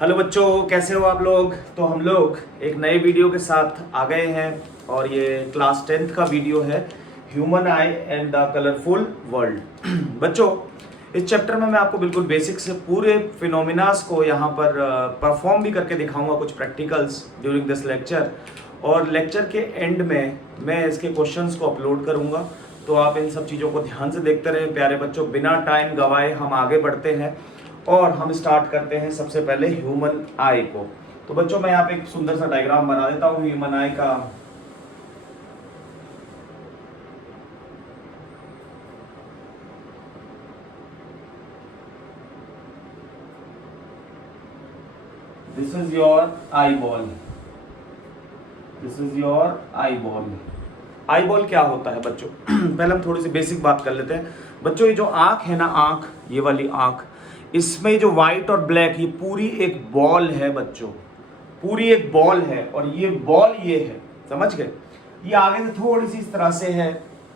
Hello बच्चों, कैसे हो आप लोग। तो हम लोग एक नए वीडियो के साथ आ गए हैं और ये क्लास 10th का वीडियो है, human I and the colourful world. बच्चों, इस चैप्टर में मैं आपको बिल्कुल बेसिक से पूरे फिनोमिनास को यहाँ पर परफॉर्म भी करके दिखाऊंगा, कुछ प्रैक्टिकल्स ड्यूरिंग दिस लेक्चर। और लेक्चर के एंड में मैं इसके क्वेश्चंस को अपलोड करूँगा, तो आप इन सब चीज़ों को ध्यान से देखते रहें प्यारे बच्चों। बिना टाइम गवाए हम आगे बढ़ते हैं और हम स्टार्ट करते हैं सबसे पहले ह्यूमन आई को। तो बच्चों, मैं यहाँ पे एक सुंदर सा डायग्राम बना देता हूँ ह्यूमन आई का। This is your eye ball, this is your eye ball. Eye ball क्या होता है बच्चों? पहले हम थोड़ी सी बेसिक बात कर लेते हैं बच्चों। ये जो आंख है ना, आंख, ये वाली आंख, इसमें जो व्हाइट और ब्लैक, ये पूरी एक बॉल है बच्चों, पूरी एक बॉल है। और ये बॉल ये है, समझ गए? ये आगे से थोड़ी सी इस तरह से है,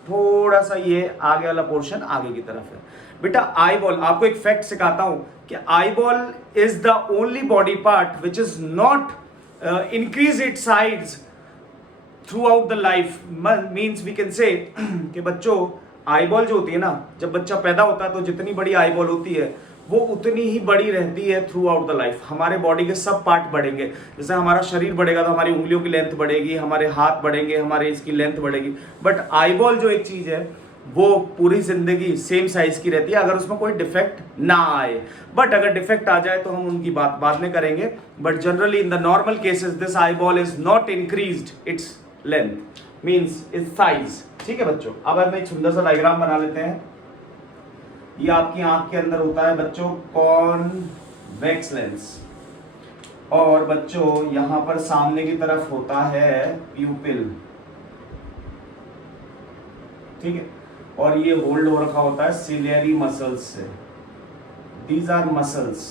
थोड़ा सा ये आगे वाला पोर्शन आगे की तरफ है। बेटा आई बॉल, आपको एक फैक्ट सिखाता हूं कि eye ball is the only body part which is not increase its साइड्स throughout the life. Means we can say कि बच्चों, आई बॉल जो होती है ना, जब बच्चा पैदा होता है तो जितनी बड़ी आई बॉल होती है वो उतनी ही बड़ी रहती है थ्रू आउट द लाइफ। हमारे बॉडी के सब पार्ट बढ़ेंगे, जैसे हमारा शरीर बढ़ेगा तो हमारी उंगलियों की लेंथ बढ़ेगी, हमारे हाथ बढ़ेंगे, हमारे इसकी लेंथ बढ़ेगी। बट आई बॉल जो एक चीज है वो पूरी जिंदगी सेम साइज की रहती है, अगर उसमें कोई डिफेक्ट ना आए। बट अगर डिफेक्ट आ जाए तो हम उनकी बात बाद में करेंगे। But generally in the normal cases this I ball is not increased its length, means it's size. ठीक है बच्चों, अब हम एक सुंदर सा डायग्राम बना लेते हैं। ये आपकी आंख के अंदर होता है बच्चों कॉन्वेक्स लेंस, और बच्चों यहां पर सामने की तरफ होता है प्यूपिल। ठीक है, और ये होल्ड हो रखा होता है सिलियरी मसल्स से। These our muscles.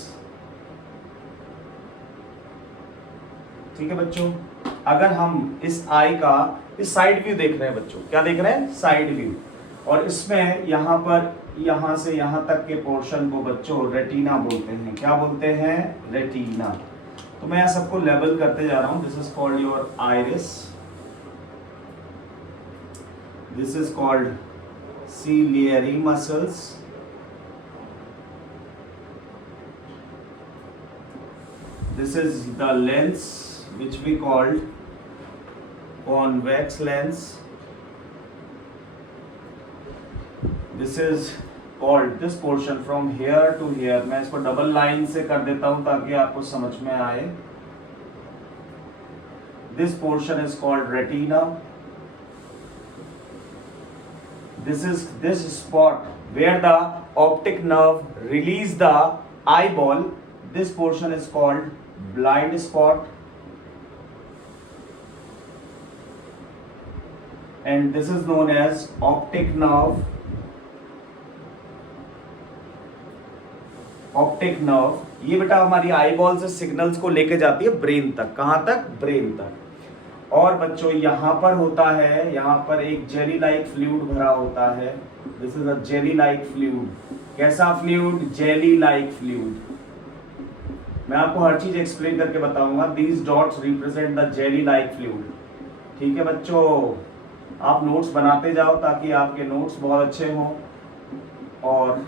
ठीक है बच्चों, अगर हम इस आई का इस साइड व्यू देख रहे हैं बच्चों, क्या देख रहे हैं? Side view. और इसमें यहां पर यहां से यहां तक के पोर्शन को बच्चों रेटिना बोलते हैं। क्या बोलते हैं? रेटिना। तो मैं यहां सबको लेबल करते जा रहा हूं। This is called your iris, this is called ciliary muscles, this is the lens which we called convex lens, this is called this portion from here to here। मैं इसको डबल लाइन से कर देता हूं ताकि आपको समझ में आए। this portion is called retina, this is this spot where the optic nerve release the eyeball, this portion is called blind spot, and this is known as optic nerve। Optic nerve ये बेटा हमारी eye ball से signals को लेके जाती है brain तक। कहां तक? ब्रेन तक। और बच्चों यहां पर होता है, यहां पर एक जेली लाइक फ्लूइड भरा होता है। This is a jelly like fluid. कैसा फ्लूइड? Jelly like fluid. मैं आपको हर चीज एक्सप्लेन करके बताऊंगा। These dots represent the jelly like fluid. ठीक है बच्चों, आप नोट्स बनाते जाओ ताकि आपके नोट्स बहुत अच्छे हों और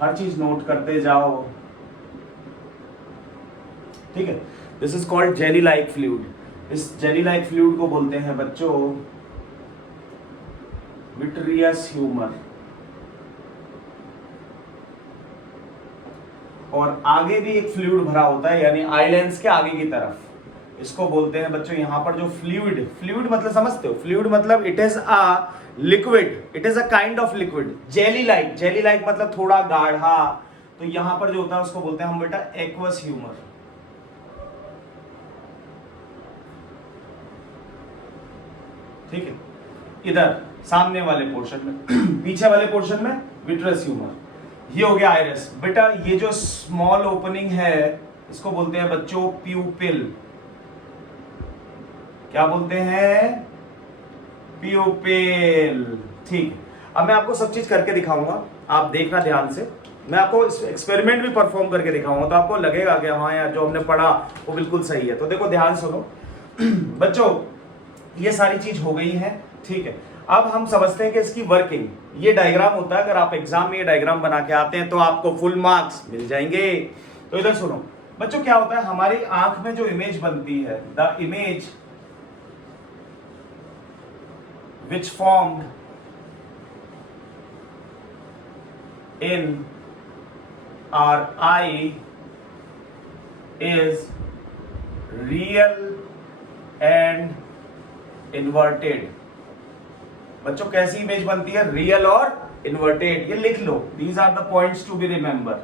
हर चीज नोट करते जाओ। ठीक है, this is called jelly like fluid. इस जेली लाइक फ्लूइड को बोलते हैं बच्चों विट्रियस ह्यूमर। और आगे भी एक फ्लूइड भरा होता है, यानी आई लेंस के आगे की तरफ, इसको बोलते हैं बच्चों यहां पर जो फ्लूइड। फ्लूइड मतलब समझते हो? फ्लूइड मतलब it is a liquid, it is a kind of liquid. Jelly like, jelly like मतलब थोड़ा गाढ़ा। तो यहां पर जो होता है उसको बोलते हैं हम बेटा एक्वस ह्यूमर। ठीक है, इधर सामने वाले पोर्शन में पीछे वाले पोर्शन में विट्रस ह्यूमर। ये हो गया आइरिस। बेटा ये जो स्मॉल ओपनिंग है इसको बोलते हैं बच्चों प्यूपिल। क्या बोलते हैं? प्यूपिल। ठीक, अब मैं आपको सब चीज करके दिखाऊंगा, आप देखना ध्यान से। मैं आपको एक्सपेरिमेंट भी परफॉर्म करके दिखाऊंगा, तो आपको लगेगा कि हाँ यार जो हमने पढ़ा वो बिल्कुल सही है। तो देखो ध्यान सुनो बच्चों, ये सारी चीज हो गई है, ठीक है। अब हम समझते हैं कि इसकी वर्किंग, ये डायग्राम होता है, अगर आप एग्जाम में ये डायग्राम बना के आते हैं तो आपको फुल मार्क्स मिल जाएंगे। तो इधर सुनो बच्चों, क्या होता है हमारी आंख में जो इमेज बनती है, the image which formed in our eye is real and inverted। बच्चों कैसी इमेज बनती है, रियल और इन्वर्टेड, ये लिख लो, these are the points to be remember.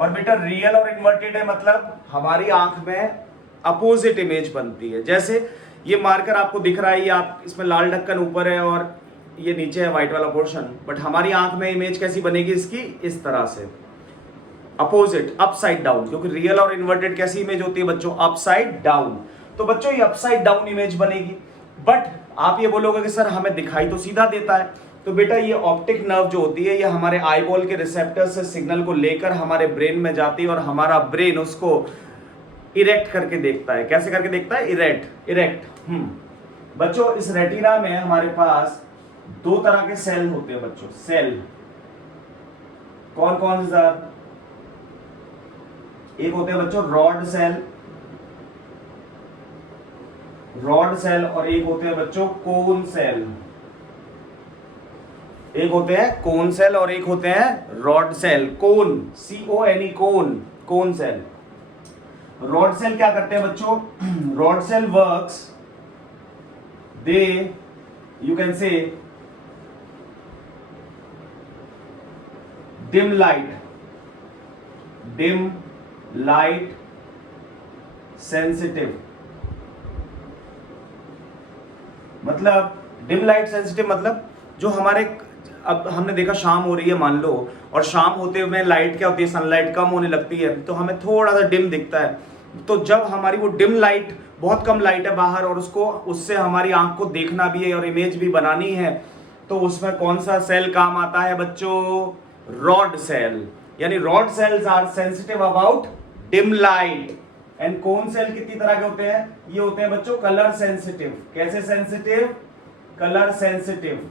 और बेटा रियल और इन्वर्टेड है मतलब हमारी आंख में अपोजिट इमेज बनती है। जैसे ये मार्कर आपको दिख रहा है, ये आप इसमें लाल ढक्कन ऊपर है और ये नीचे है व्हाइट वाला पोर्शन, बट हमारी आंख में इमेज कैसी बनेगी इसकी, इस तरह से अपोजिट, अपसाइड डाउन, क्योंकि रियल और इन्वर्टेड कैसी इमेज होती है बच्चों, अपसाइड डाउन। तो बच्चों ये अपसाइड डाउन इमेज बनेगी। बट आप ये बोलोगे कि सर हमें दिखाई तो सीधा देता है, तो बेटा ये ऑप्टिक नर्व जो होती है ये हमारे आईबॉल के रिसेप्टर से सिग्नल को लेकर हमारे ब्रेन में जाती है और हमारा ब्रेन उसको इरेक्ट करके देखता है। कैसे करके देखता है, इरेक्ट। बच्चों इस रेटिना में हमारे पास दो तरह के सेल होते हैं बच्चों, सेल कौन कौन सा, एक होते हैं बच्चों रॉड सेल और एक होते हैं बच्चों कोन सेल। एक होते हैं कोन सेल और एक होते हैं rod cell. Cone, CONE, cone cell. Rod cell क्या करते हैं बच्चों, rod cell works, they you can say dim light sensitive, मतलब डिम लाइट सेंसिटिव मतलब जो हमारे, अब हमने देखा शाम हो रही है मान लो, और शाम होते हुए लाइट क्या होती है, सनलाइट कम होने लगती है तो हमें थोड़ा सा डिम दिखता है। तो जब हमारी वो डिम लाइट, बहुत कम लाइट है बाहर और उससे हमारी आंख को देखना भी है और इमेज भी बनानी है, तो उसमें कौन सा सेल काम आता है बच्चों, रॉड सेल। यानी rod cells are sensitive about dim light. And cone cell कितनी तरह के होते हैं, ये होते हैं बच्चों कलर सेंसिटिव। कैसे sensitive, colour sensitive.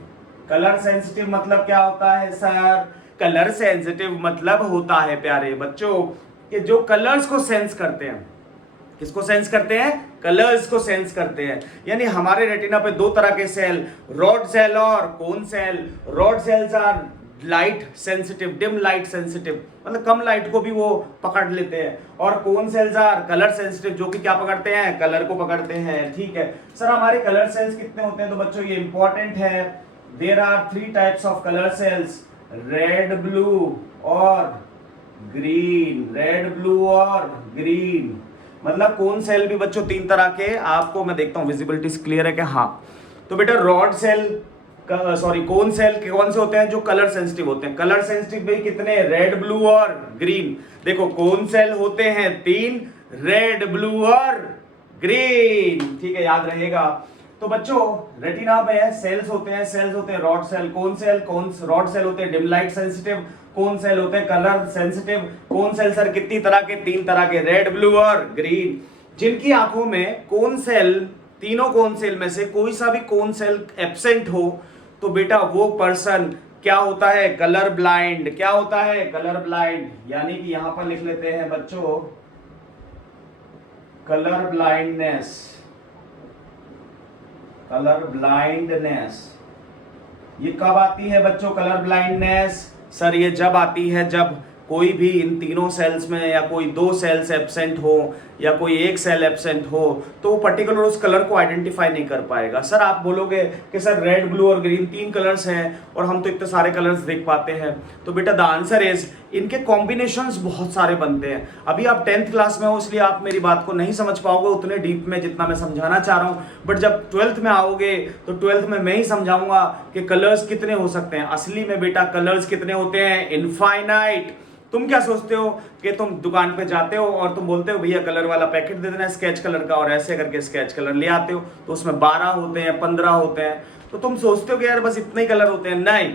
Colour sensitive मतलब क्या होता है सर, कलर सेंसिटिव मतलब होता है प्यारे बच्चों कि जो कलर्स को सेंस करते हैं। किसको सेंस करते हैं, कलर्स को सेंस करते हैं। यानी हमारे रेटिना पे दो तरह के सेल, रॉड सेल और cone cell. Rod cells are light sensitive, dim light sensitive, मतलब कम लाइट को भी वो पकड़ लेते हैं। और cone cells are colour sensitive, जो कि क्या पकड़ते हैं, कलर को पकड़ते हैं। ठीक है सर, हमारे कलर सेल्स कितने होते हैं, तो बच्चों ये इंपॉर्टेंट है। There are 3 types of colour cells, red, blue और ग्रीन। रेड, ब्लू और ग्रीन, मतलब कोन सेल भी बच्चों 3 तरह के, आपको मैं देखता हूं विजिबिलिटी क्लियर है कि हाँ। तो बेटा रॉड सेल, कोन सेल कौन से होते हैं, जो कलर सेंसिटिव होते हैं। कलर सेंसिटिव भी कितने, रेड, ब्लू और ग्रीन। देखो कोन सेल होते हैं 3, रेड, ब्लू और ग्रीन। ठीक है, याद रहेगा। तो बच्चों रेटिना में सेल्स होते हैं rod cell, cone cell, rod cell होते हैं dim light sensitive, cone cell होते हैं colour sensitive. Cone cell sir कितनी तरह के, 3 तरह के, रेड, ब्लू और ग्रीन। जिनकी आंखों में कोन सेल, तीनों कोन सेल में से कोई सा भी कोन सेल एब्सेंट हो, तो बेटा वो पर्सन क्या होता है, कलर ब्लाइंड। क्या होता है, कलर ब्लाइंड। यानी कि यहां पर लिख लेते हैं बच्चों कलर ब्लाइंडनेस। कलर ब्लाइंडनेस ये कब आती है बच्चों, कलर ब्लाइंडनेस सर ये जब आती है जब कोई भी इन तीनों सेल्स में या कोई 2 सेल्स एब्सेंट हो या कोई 1 सेल एब्सेंट हो, तो वो पर्टिकुलर उस कलर को आइडेंटिफाई नहीं कर पाएगा। सर आप बोलोगे कि सर रेड, ब्लू और ग्रीन 3 कलर्स हैं और हम तो इतने सारे कलर्स देख पाते हैं, तो बेटा द आंसर इज इनके कॉम्बिनेशंस बहुत सारे बनते हैं। अभी आप 10th क्लास में हो इसलिए आप मेरी बात को नहीं समझ पाओगे उतने डीप में जितना मैं समझाना चाह रहा हूँ, बट जब 12th में आओगे तो 12th में मैं ही समझाऊंगा कि कलर्स कितने हो सकते हैं। असली में बेटा कलर्स कितने होते हैं, इनफाइनाइट। तुम क्या सोचते हो कि तुम दुकान पे जाते हो और तुम बोलते हो भैया कलर वाला पैकेट दे देना स्केच कलर का, और ऐसे करके स्केच कलर ले आते हो, तो उसमें 12 होते हैं, 15 होते हैं, तो तुम सोचते हो कि यार बस इतने ही कलर होते हैं। नहीं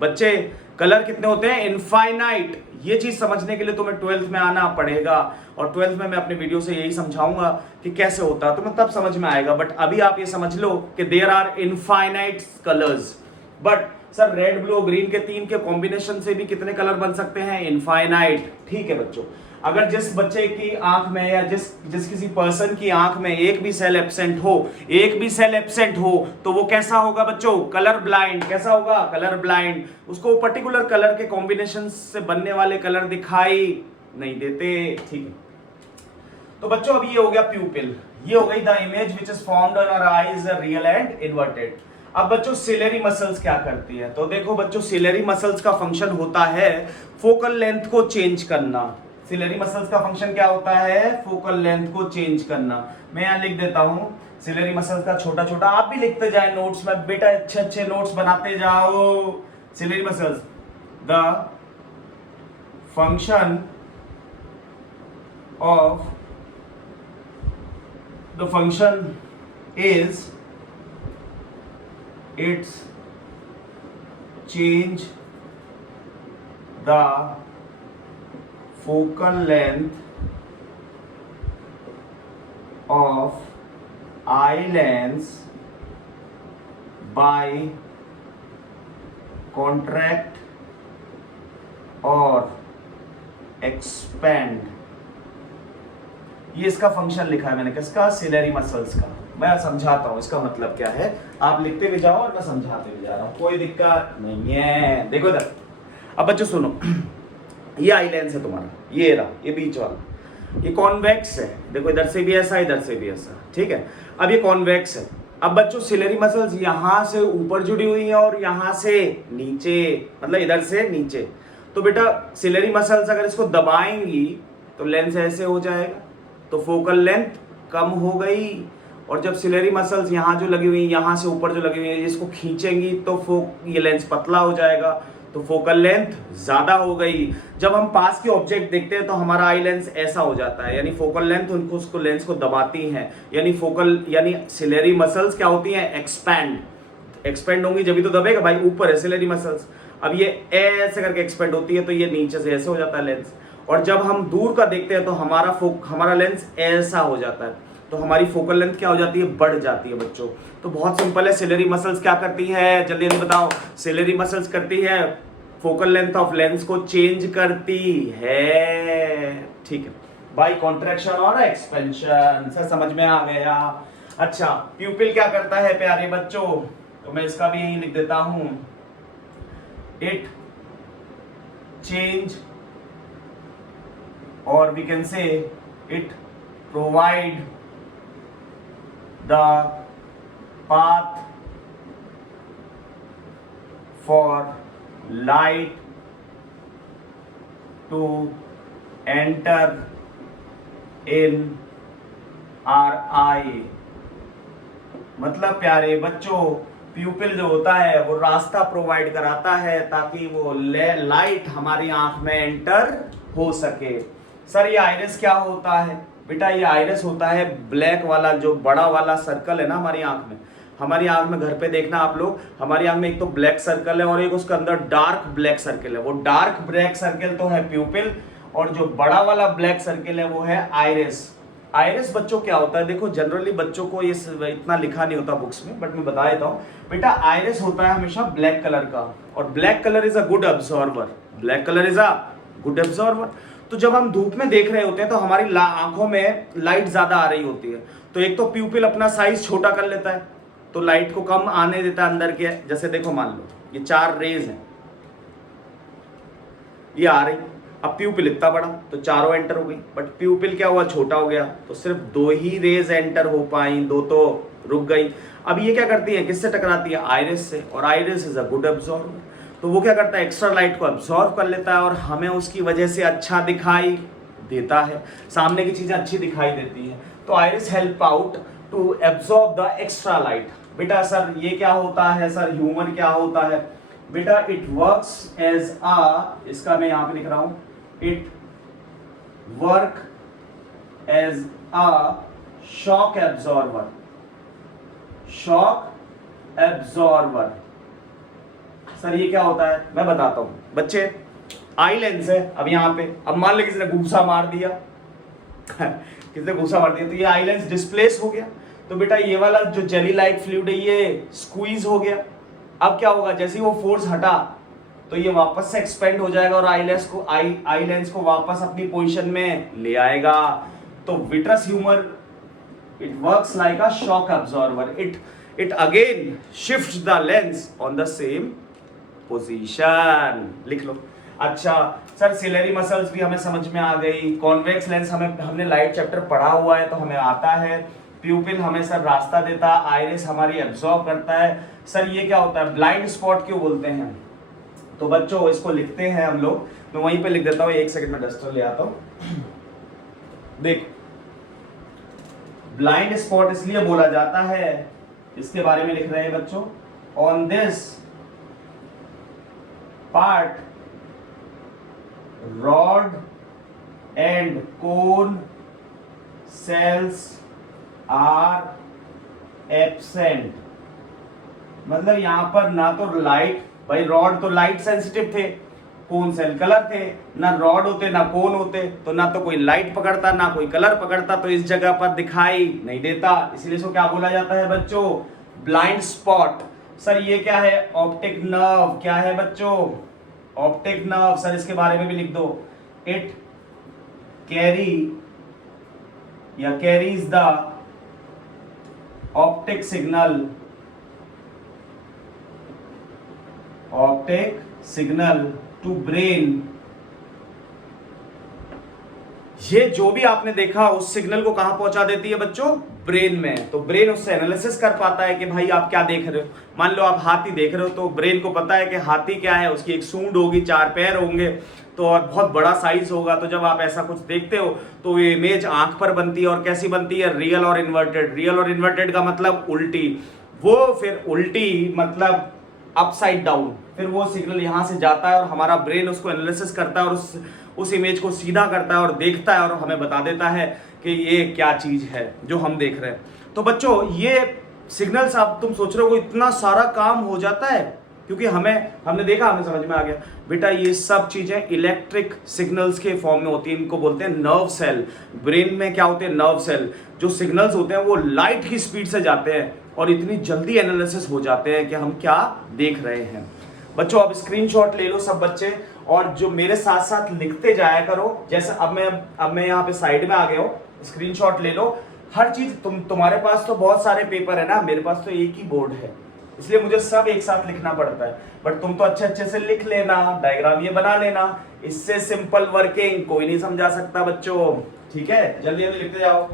बच्चे, कलर कितने होते हैं? इनफाइनाइट। ये चीज समझने के लिए तुम्हें 12th में आना पड़ेगा, और 12th में मैं अपनी वीडियो से यही समझाऊंगा कि कैसे होता है, तुम्हें तब समझ में आएगा। बट अभी आप ये समझ लो कि there are infinite colours. But sir red blue green के 3 के कॉम्बिनेशन से भी कितने कलर बन सकते हैं? इनफाइनाइट। ठीक है बच्चों, अगर जिस बच्चे की आंख में या जिस किसी पर्सन की आंख में एक भी सेल एब्सेंट हो, तो वो कैसा होगा बच्चों? Colour blind. कैसा होगा? Colour blind. उसको पर्टिकुलर कलर के कॉम्बिनेशन से बनने वाले कलर दिखाई नहीं देते। ठीक है, तो बच्चों अब ये हो गया प्यूपिल, ये हो गई the image which is formed on our eyes real and inverted. अब बच्चों सिलेरी मसल्स क्या करती है? तो देखो बच्चों, सिलेरी मसल्स का फंक्शन होता है फोकल लेंथ को चेंज करना। सिलेरी मसल्स का फंक्शन क्या होता है? फोकल लेंथ को चेंज करना। मैं यहां लिख देता हूं सिलेरी मसल्स का छोटा छोटा, आप भी लिखते जाए नोट्स में बेटा, अच्छे अच्छे नोट्स बनाते जाओ। Ciliary muscles, the function of the function is its change the focal length of eye lens by contract or expand। ये इसका फंक्शन लिखा है मैंने, किसका? सिलेरी मसल्स का। मैं समझाता हूं इसका मतलब क्या है, आप लिखते भी जाओ और मैं समझाते भी जा रहा हूं, कोई दिक्कत नहीं है। देखो इधर, अब बच्चों सुनो, ये आई लेंस है तुम्हारा, ये रहा, ये बीच वाला, ये कॉन्वेक्स है। देखो इधर से भी ऐसा, इधर से भी ऐसा। ठीक है, अब ये कॉन्वेक्स है। अब बच्चों सिलेरी मसल्स यहां से ऊपर जुड़ी हुई है और यहां से नीचे, मतलब इधर से नीचे। तो बेटा सिलेरी मसल्स अगर इसको दबाएंगी तो लेंस ऐसे हो जाएगा, तो फोकल लेंथ कम हो गई। और जब सिलेरी मसल्स यहाँ जो लगी हुई, यहाँ से ऊपर जो लगी हुई है, इसको खींचेंगी तो ये लेंस पतला हो जाएगा, तो फोकल लेंथ ज्यादा हो गई। जब हम पास के ऑब्जेक्ट देखते हैं तो हमारा आई लेंस ऐसा हो जाता है, यानी फोकल लेंथ उनको उसको लेंस को दबाती हैं, यानी सिलेरी मसल्स क्या होती हैं? एक्सपेंड होंगी जब भी तो दबेगा भाई, ऊपर है सिलेरी मसल्स। अब ये ऐसे करके एक्सपेंड होती है तो ये नीचे से ऐसे हो जाता है लेंस। और जब हम दूर का देखते हैं तो हमारा लेंस ऐसा हो जाता है, तो हमारी फोकल लेंथ क्या हो जाती है? बढ़ जाती है बच्चों। तो बहुत सिंपल है, सिलेरी मसल्स क्या करती है? जल्दी जल्दी बताओ। सिलेरी मसल्स करती है फोकल लेंथ ऑफ लेंस को चेंज करती है। ठीक है, बाय कॉन्ट्रैक्शन और एक्सपेंशन। सर समझ में आ गया? अच्छा, प्यूपिल क्या करता है प्यारे बच्चों? तो मैं इसका भी यही लिख देता हूं, it change or we can say it provide the path for light to enter in our eye। मतलब प्यारे बच्चों, प्यूपिल जो होता है वो रास्ता प्रोवाइड कराता है ताकि वो लाइट हमारी आंख में एंटर हो सके। सर ये आइरिस क्या होता है? बेटा ये आइरिस होता है ब्लैक वाला, जो बड़ा वाला सर्कल है ना हमारी आंख में। हमारी आंख में घर पे देखना आप लोग, हमारी आंख में एक तो ब्लैक सर्कल है और एक उसके अंदर डार्क ब्लैक सर्कल है। वो डार्क ब्लैक सर्कल तो है प्यूपिल, और जो बड़ा वाला ब्लैक सर्कल है वो है आइरिस। आइरिस बच्चों क्या होता है? देखो जनरली बच्चों को ये इतना लिखा नहीं होता बुक्स में, बट मैं बता देता हूँ। बेटा आइरिस होता है हमेशा ब्लैक कलर का, और black colour is a good observer. Black colour is a good observer. तो जब हम धूप में देख रहे होते हैं तो हमारी आंखों में लाइट ज्यादा आ रही होती है, तो एक तो प्यूपिल अपना साइज छोटा कर लेता है, तो लाइट को कम आने देता है अंदर के। जैसे देखो मान लो ये 4 रेज हैं, ये आ रही, अब प्यूपिल इतना बड़ा तो चारों एंटर हो गई, बट प्यूपिल क्या हुआ? छोटा हो गया, तो सिर्फ 2 ही रेज एंटर हो पाई, 2 तो रुक गई। अब ये क्या करती है? किससे टकराती है? आइरिस से, और iris is a good observer. तो वो क्या करता है? एक्स्ट्रा लाइट को अब्सॉर्ब कर लेता है और हमें उसकी वजह से अच्छा दिखाई देता है, सामने की चीजें अच्छी दिखाई देती है। तो iris help out to absorb the extra light. बेटा सर ये क्या होता है? सर ह्यूमर क्या होता है? बेटा इट वर्क्स एज अ, इसका मैं यहां पे लिख रहा हूं, it work as a shock absorber. Shock absorber. Sir ये क्या होता है, मैं बताता हूँ बच्चे। आई लेंस है, अब यहाँ पे, अब मान लो किसी ने घूसा मार दिया किसी ने घूसा मार दिया तो ये आई लेंस डिस्प्लेस हो गया, तो बेटा ये वाला जो जेली लाइक फ्लूइड है ये स्क्वीज हो गया। अब क्या होगा, जैसे ही वो फोर्स हटा तो ये वापस से एक्सपेंड हो जाएगा और आई लेंस को वापस अपनी पोजीशन में ले आएगा। तो vitreous humour it works like a shock absorber, it again shifts the lens on the same position. लिख लो। अच्छा सर सिलेरी मसल्स भी हमें समझ में आ गई, कॉन्वेक्स लेंस हमने लाइट चैप्टर पढ़ा हुआ है तो हमें आता है, प्यूपिल हमें सर रास्ता देता है, आइरिस हमारी एब्जॉर्ब करता है। सर ये क्या होता है, ब्लाइंड स्पॉट क्यों बोलते हैं, तो बच्चों इसको लिखते हैं हम लोग, मैं वहीं पे लिख देता हूँ, एक सेकंड में डस्टर ले आता हूँ। देख ब्लाइंड स्पॉट इसलिए बोला जाता है, इसके बारे में लिख रहे हैं बच्चों, on this part rod and cone cells are absent. मतलब यहां पर ना तो लाइट, भाई रॉड तो लाइट सेंसिटिव थे, कोन सेल कलर थे, ना रॉड होते ना कोन होते तो ना तो कोई लाइट पकड़ता ना कोई कलर पकड़ता, तो इस जगह पर दिखाई नहीं देता, इसलिए इसको क्या बोला जाता है बच्चों, ब्लाइंड स्पॉट। सर ये क्या है, ऑप्टिक नर्व। क्या है बच्चों, ऑप्टिक नर्व। सर इसके बारे में भी लिख दो, इट कैरी या carries the optic signal to brain. ये जो भी आपने देखा उस सिग्नल को कहां पहुंचा देती है बच्चों, ब्रेन में। तो ब्रेन उससे एनालिसिस कर पाता है कि भाई आप क्या देख रहे हो। मान लो आप हाथी देख रहे हो तो ब्रेन को पता है कि हाथी क्या है, उसकी एक सूंड होगी, 4 पैर होंगे, तो और बहुत बड़ा साइज होगा। तो जब आप ऐसा कुछ देखते हो तो ये इमेज आंख पर बनती है, और कैसी बनती है, रियल और इन्वर्टेड। रियल और इन्वर्टेड का मतलब उल्टी, वो फिर उल्टी मतलब अपसाइड डाउन, फिर वो सिग्नल यहां से जाता है और हमारा ब्रेन उसको एनालिसिस करता है और उस इमेज को सीधा करता है और देखता है और हमें बता देता है कि ये क्या चीज है जो हम देख रहे हैं। तो बच्चों ये सिग्नल्स, आप तुम सोच रहे हो इतना सारा काम हो जाता है, क्योंकि हमने देखा, हमें समझ में आ गया बेटा ये सब चीजें इलेक्ट्रिक सिग्नल्स के फॉर्म में होती है। इनको बोलते हैं नर्व सेल। ब्रेन में क्या होते हैं, नर्व सेल। जो सिग्नल्स होते हैं वो लाइट की स्पीड से जाते हैं और इतनी जल्दी एनालिसिस हो जाते हैं कि हम क्या देख रहे हैं। बच्चों अब स्क्रीनशॉट ले लो सब बच्चे, और जो मेरे साथ साथ लिखते जाया करो। जैसे अब मैं यहाँ पे साइड में आ गया हूँ, स्क्रीनशॉट ले लो हर चीज। तुम्हारे पास तो बहुत सारे पेपर है ना, मेरे पास तो एक ही बोर्ड है, इसलिए मुझे सब एक साथ लिखना पड़ता है। बट तुम तो अच्छे से लिख लेना, डायग्राम ये बना लेना, इससे सिंपल वर्किंग कोई नहीं समझा सकता बच्चों। ठीक है, जल्दी जल्दी लिखते जाओ,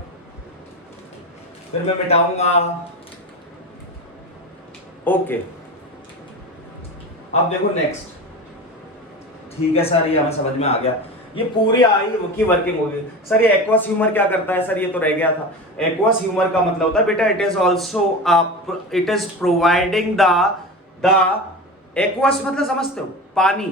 फिर मैं मिटाऊंगा। ओके अब देखो नेक्स्ट। ठीक है सर, ये हमें समझ में आ गया, ये पूरी आई की वर्किंग होगी। सर ये एक्वस ह्यूमर क्या करता है, सर ये तो रह गया था। एक्वस ह्यूमर का मतलब होता है बेटा it is providing the aqueous मतलब समझते हो, पानी।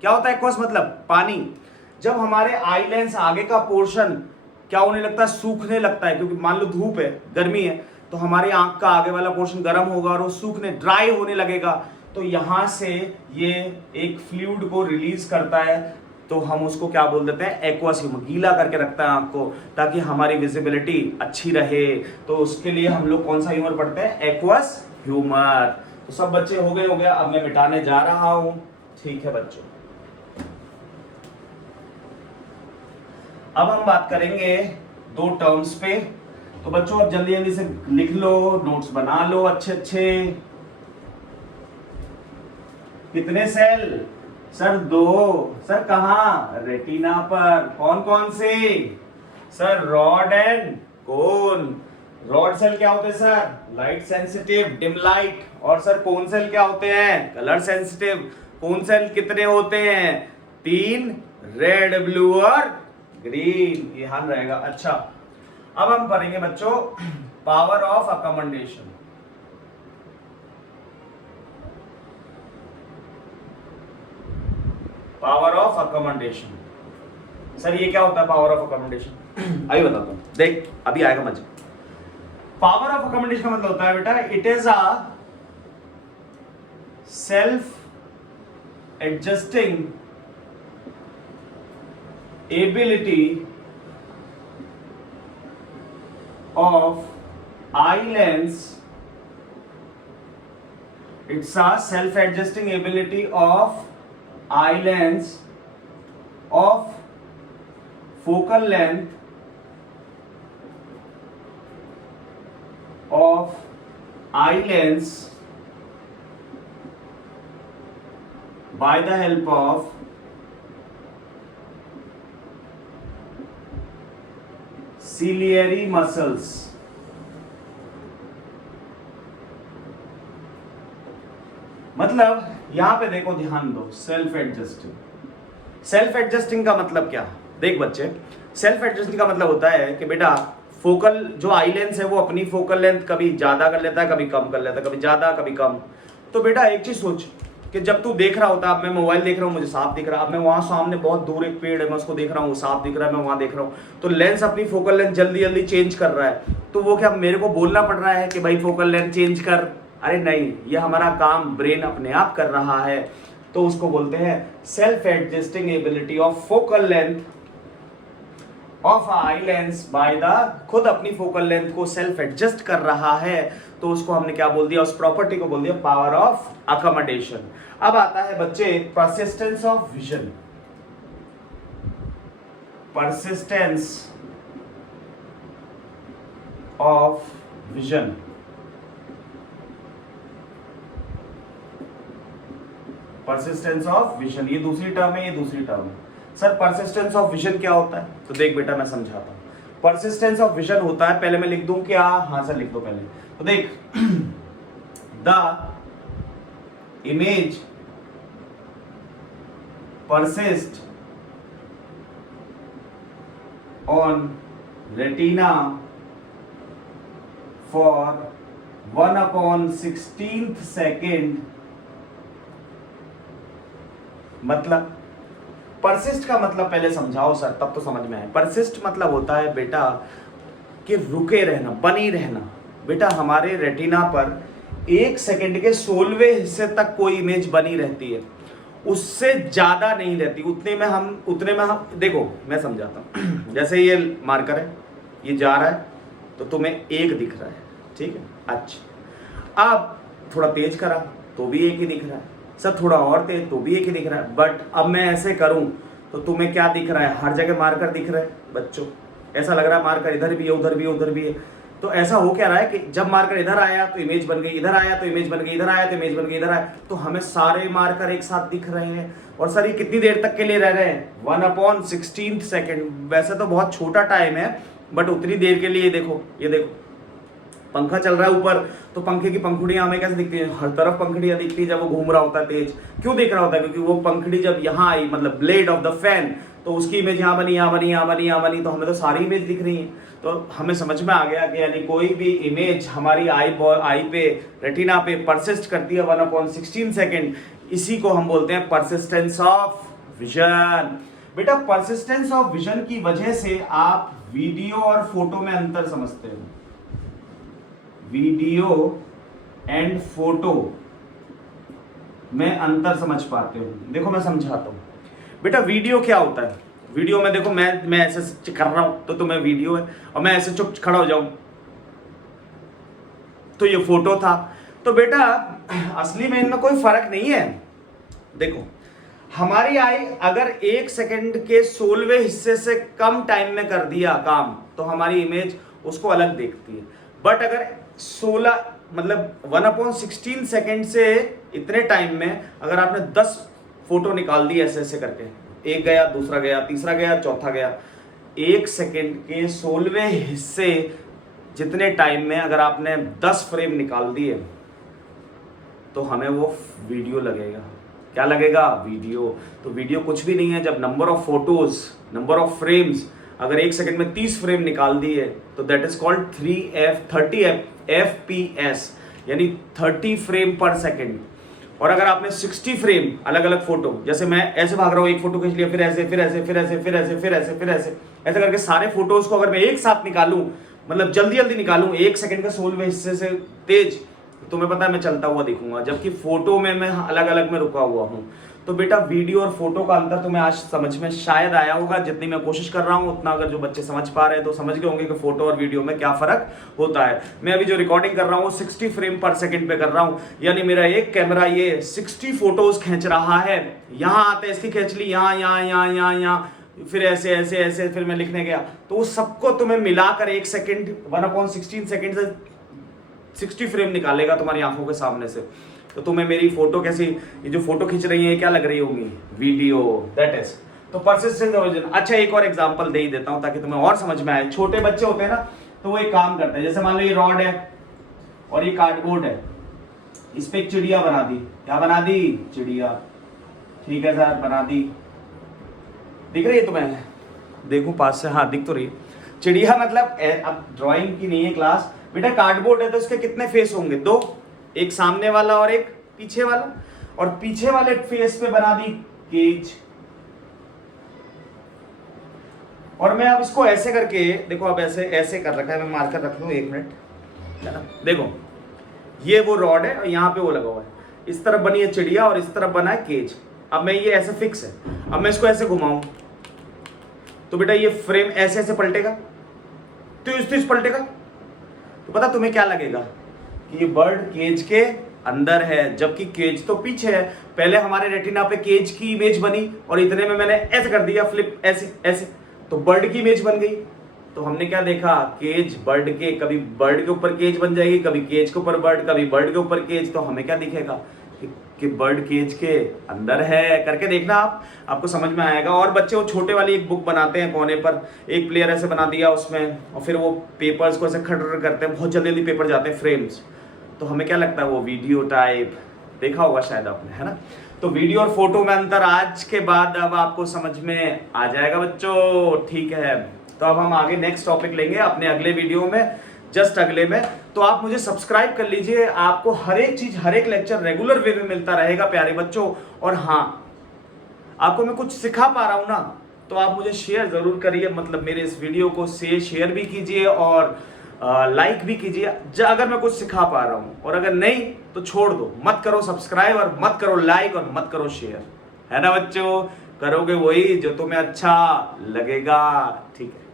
क्या होता है एक्वस मतलब, पानी। जब हमारे आई लेंस आगे का पोर्शन क्या होने लगता है, सूखने लगता है, क्योंकि मान लो धूप है, गर्मी है, तो हमारी आंख का आगे वाला पोर्शन गर्म होगा और वो सूखने, ड्राई होने लगेगा। तो यहां से ये एक फ्लूइड को रिलीज करता है, तो हम उसको क्या बोल देते हैं, एक्वस ह्यूमर। गीला करके रखता है आंख को ताकि हमारी विजिबिलिटी अच्छी रहे। तो उसके लिए हम लोग कौन सा ह्यूमर पढ़ते हैं, एक्वस ह्यूमर। तो सब बच्चे हो गया। अब मैं मिटाने जा रहा हूं। ठीक है बच्चों, अब हम बात करेंगे 2 टर्म्स पे। तो बच्चों अब जल्दी जल्दी से लिख लो, नोट्स बना लो अच्छे। कितने सेल, सर 2। सर कहां, रेटिना पर। कौन कौन से, sir rod and cone. Rod cell क्या होते हैं sir, light sensitive, dim light. और सर कोन सेल क्या होते हैं, कलर सेंसिटिव। कोन सेल कितने होते हैं, 3, रेड, ब्लू और ग्रीन, ये ध्यान रहेगा। अच्छा अब हम पढ़ेंगे बच्चों power of accommodation. Power of accommodation, sir ये क्या होता है पावर ऑफ अकोमोडेशन, आइए बताता हूं, देख अभी आएगा मजा। पावर ऑफ अकोमोडेशन का मतलब होता है बेटा it is a self adjusting ability of eye lens. It's a self-adjusting ability of eye lens of focal length of eye lens by the help of ciliary muscles. मतलब यहां पे देखो, ध्यान दो, सेल्फ एडजस्टिंग। सेल्फ एडजस्टिंग का मतलब क्या? देख बच्चे, सेल्फ एडजस्टिंग का मतलब होता है कि बेटा फोकल जो आई लेंस है वो अपनी फोकल लेंथ कभी ज्यादा कर लेता है, कभी कम कर लेता है, कभी ज्यादा कभी कम। तो बेटा एक चीज सोच कि जब तू देख रहा होता, अब मैं मोबाइल देख रहा हूँ, मुझे साफ दिख रहा है, अब मैं वहां सामने बहुत दूर एक पेड़ है, मैं उसको देख रहा हूँ, साफ दिख रहा है, मैं वहां देख रहा हूँ, तो लेंस अपनी फोकल लेंथ जल्दी जल्दी चेंज कर रहा है। तो वो क्या मेरे को बोलना पड़ रहा है कि भाई फोकल लेंथ चेंज कर? अरे नहीं, ये हमारा काम ब्रेन अपने आप कर रहा है। तो उसको बोलते हैं self adjusting ability of focal length of eye lens by the, खुद अपनी फोकल लेंथ को सेल्फ एडजस्ट कर रहा है। तो उसको हमने क्या बोल दिया? उस प्रॉपर्टी को बोल दिया पावर ऑफ अकोमोडेशन। अब आता है बच्चे persistence of vision. Persistence of vision, persistence of vision, ये दूसरी टर्म है, ये दूसरी टर्म है। सर परसिस्टेंस ऑफ विजन क्या होता है? तो देख बेटा मैं समझाता हूं। परसिस्टेंस ऑफ विजन होता है, पहले मैं लिख दूं क्या? हाँ सर लिख दो पहले। तो देख, the image persist on retina for 1/16 second. मतलब परसिस्ट का मतलब पहले समझाओ सर, तब तो समझ में आए। परसिस्ट मतलब होता है बेटा कि रुके रहना, बनी रहना। बेटा हमारे रेटिना पर 1 सेकंड के 16वें हिस्से तक कोई इमेज बनी रहती है, उससे ज्यादा नहीं रहती। उतने में हम देखो मैं समझाता हूं। जैसे ये मार्कर है, ये जा रहा है तो तुम्हें 1 दिख रहा है, ठीक है? अच्छा, अब थोड़ा तेज करा तो भी 1 ही दिख रहा है, सर थोड़ा और तेज तो भी 1 ही दिख रहा है। बट अब मैं ऐसे करूं तो तुम्हें क्या दिख रहा है? हर जगह मार्कर दिख रहा है बच्चों। ऐसा लग रहा है मार्कर इधर भी है, उधर भी है, उधर भी है। तो ऐसा हो क्या रहा है कि जब मार्कर इधर आया तो इमेज बन गई, इधर आया तो इमेज बन गई, इधर आया तो इमेज बन गई, इधर आया, तो हमें सारे मार्कर एक साथ दिख रहे हैं। और सर ये कितनी देर तक के लिए रह रहे हैं? 1/16 सेकेंड। वैसे तो बहुत छोटा टाइम है, बट उतनी देर के लिए। देखो ये देखो, पंखा चल रहा है ऊपर, तो पंखे की पंखुड़ियां हमें कैसे दिखती है? हर तरफ पंखुड़ियां दिखती है जब वो घूम रहा होता है तेज। क्यों दिख रहा होता है? क्योंकि वो पंखुड़ी जब यहाँ आई, मतलब ब्लेड ऑफ द फैन, तो उसकी इमेज यहाँ बनी, यहाँ बनी, यहाँ बनी, यहाँ बनी, तो हमें तो सारी इमेज दिख रही है। तो हमें समझ में आ गया कि यानी कोई भी इमेज हमारी आई पे, रेटिना पे परसिस्ट करती है 1/16 सेकेंड। इसी को हम बोलते हैं परसिस्टेंस ऑफ विजन। बेटा परसिस्टेंस ऑफ विजन की वजह से आप वीडियो और फोटो में अंतर समझते हो। वीडियो एंड फोटो में अंतर समझ पाते हो। देखो मैं समझाता हूं बेटा। वीडियो क्या होता है? वीडियो में देखो, मैं ऐसे कर रहा हूं तो तुम्हें वीडियो है, और मैं ऐसे चुप खड़ा हो जाऊं तो ये फोटो था। तो बेटा असली में इनमें कोई फर्क नहीं है। देखो हमारी आई अगर 1 सेकंड के 16वें हिस्से से कम टाइम में कर दिया काम, तो हमारी इमेज उसको अलग देखती है। बट अगर 1/16 सेकेंड से इतने टाइम में अगर आपने 10 फोटो निकाल दी ऐसे ऐसे करके, एक गया, दूसरा गया, तीसरा गया, चौथा गया, 1 सेकेंड के 16वें हिस्से जितने टाइम में अगर आपने 10 फ्रेम निकाल दिए, तो हमें वो वीडियो लगेगा। क्या लगेगा? वीडियो। तो वीडियो कुछ भी नहीं है जब number of photos, number of frames, अगर 1 सेकंड में 30 फ्रेम निकाल दिए तो दैट इज कॉल्ड 30 FPS, यानी 30 फ्रेम पर सेकंड। और अगर आपने 60 फ्रेम अलग अलग फोटो, जैसे मैं ऐसे भाग रहा हूँ, एक फोटो खींच लिया, फिर ऐसे, फिर ऐसे, फिर ऐसे, फिर ऐसे, फिर ऐसे, फिर ऐसे, ऐसे करके सारे फोटोज को अगर मैं एक साथ निकालूं, मतलब जल्दी जल्दी निकालूं 1 सेकंड के 16वें हिस्से से तेज, तुम्हें पता है मैं चलता हुआ दिखूंगा, जबकि फोटो में मैं अलग अलग में रुका हुआ हूँ। तो बेटा वीडियो और फोटो का अंतर तुम्हें आज समझ में शायद आया होगा, जितनी मैं कोशिश कर रहा हूँ उतना अगर जो बच्चे समझ पा रहे हैं तो समझ गए होंगे कि फोटो और वीडियो में क्या फर्क होता है। मैं अभी जो रिकॉर्डिंग कर रहा हूँ 60 फ्रेम पर सेकंड पे कर रहा हूँ, यानी मेरा एक कैमरा ये 60 फोटोज खींच रहा है। यहाँ आते इसकी खींच ली, यहाँ, फिर ऐसे ऐसे ऐसे, फिर मैं लिखने गया तो वो सबको तुम्हें मिलाकर 1 सेकंड 1/16 सेकंड से 60 फ्रेम निकालेगा तुम्हारी आंखों के सामने से। तो तुम्हें मेरी फोटो कैसी, ये जो फोटो खींच रही है क्या लग रही होगी? वीडियो, दैट इज तो परसिस्टेंस ओरिजिन। अच्छा एक और एग्जांपल दे ही देता हूं ताकि तुम्हें और समझ में आए। छोटे बच्चे होते हैं ना, तो वो एक काम करते हैं, जैसे मान लो ये रॉड है और ये कार्डबोर्ड है, इस पे एक चिड़िया बना दी। क्या बना दी? चिड़िया। ठीक है सर, बना दी। दिख रही है तुम्हें? देखो पास से, हाँ दिख तो रही है। चिड़िया मतलब अब ड्राइंग की नहीं है क्लास बेटा, कार्डबोर्ड है तो इसके कितने फेस होंगे? 2, एक सामने वाला और एक पीछे वाला, और पीछे वाले फेस पे बना दी केज। और मैं अब इसको ऐसे करके देखो, अब ऐसे ऐसे कर रखा है, मैं मार्कर रख लूं 1 मिनट, है ना? देखो ये वो रॉड है और यहाँ पे वो लगा हुआ है, इस तरफ बनी है चिड़िया और इस तरफ बना है केज। अब मैं ये ऐसे फिक्स है, अब मैं इसको ऐसे घुमाऊं तो बेटा ये फ्रेम ऐसे ऐसे पलटेगा, तो इस पलटेगा। तो पता तुम्हें क्या लगेगा कि ये बर्ड केज के अंदर है, जबकि केज तो पीछे है। पहले हमारे रेटिना पे केज की इमेज बनी और इतने में मैंने ऐसे कर दिया फ्लिप, ऐसे ऐसे, तो बर्ड की इमेज बन गई। तो हमने क्या देखा? केज बर्ड के, कभी बर्ड के ऊपर केज बन जाएगी, कभी केज के ऊपर बर्ड, कभी बर्ड के ऊपर केज। तो हमें क्या दिखेगा कि बर्ड केज के अंदर है। करके देखना आपको समझ में आएगा। और बच्चे वो छोटे वाली एक बुक बनाते हैं, कोने पर एक प्लेयर ऐसे बना दिया उसमें, और फिर वो पेपर्स को ऐसे खटर करते हैं, बहुत जल्दी पेपर जाते हैं फ्रेम्स। तो हमें क्या लगता है वो वीडियो टाइप, देखा होगा शायद आपने, है ना? तो वीडियो और फोटो में अंतर आज के बाद अब आपको समझ में आ जाएगा बच्चों, ठीक है? तो अब हम आगे नेक्स्ट टॉपिक लेंगे अपने अगले वीडियो में, जस्ट अगले में। तो आप मुझे सब्सक्राइब कर लीजिए, आपको हर एक चीज, हर एक लेक्चर रेगुलर वे में मिलता रहेगा प्यारे बच्चों। और हाँ, आपको मैं कुछ सिखा पा रहा हूं ना, तो आप मुझे शेयर जरूर करिए, मतलब मेरे इस वीडियो को शेयर भी कीजिए और लाइक भी कीजिए अगर मैं कुछ सिखा पा रहा हूं। और अगर नहीं तो छोड़ दो, मत करो सब्सक्राइब और मत करो लाइक और मत करो शेयर, है ना बच्चों? करोगे वही जो तुम्हें अच्छा लगेगा, ठीक है?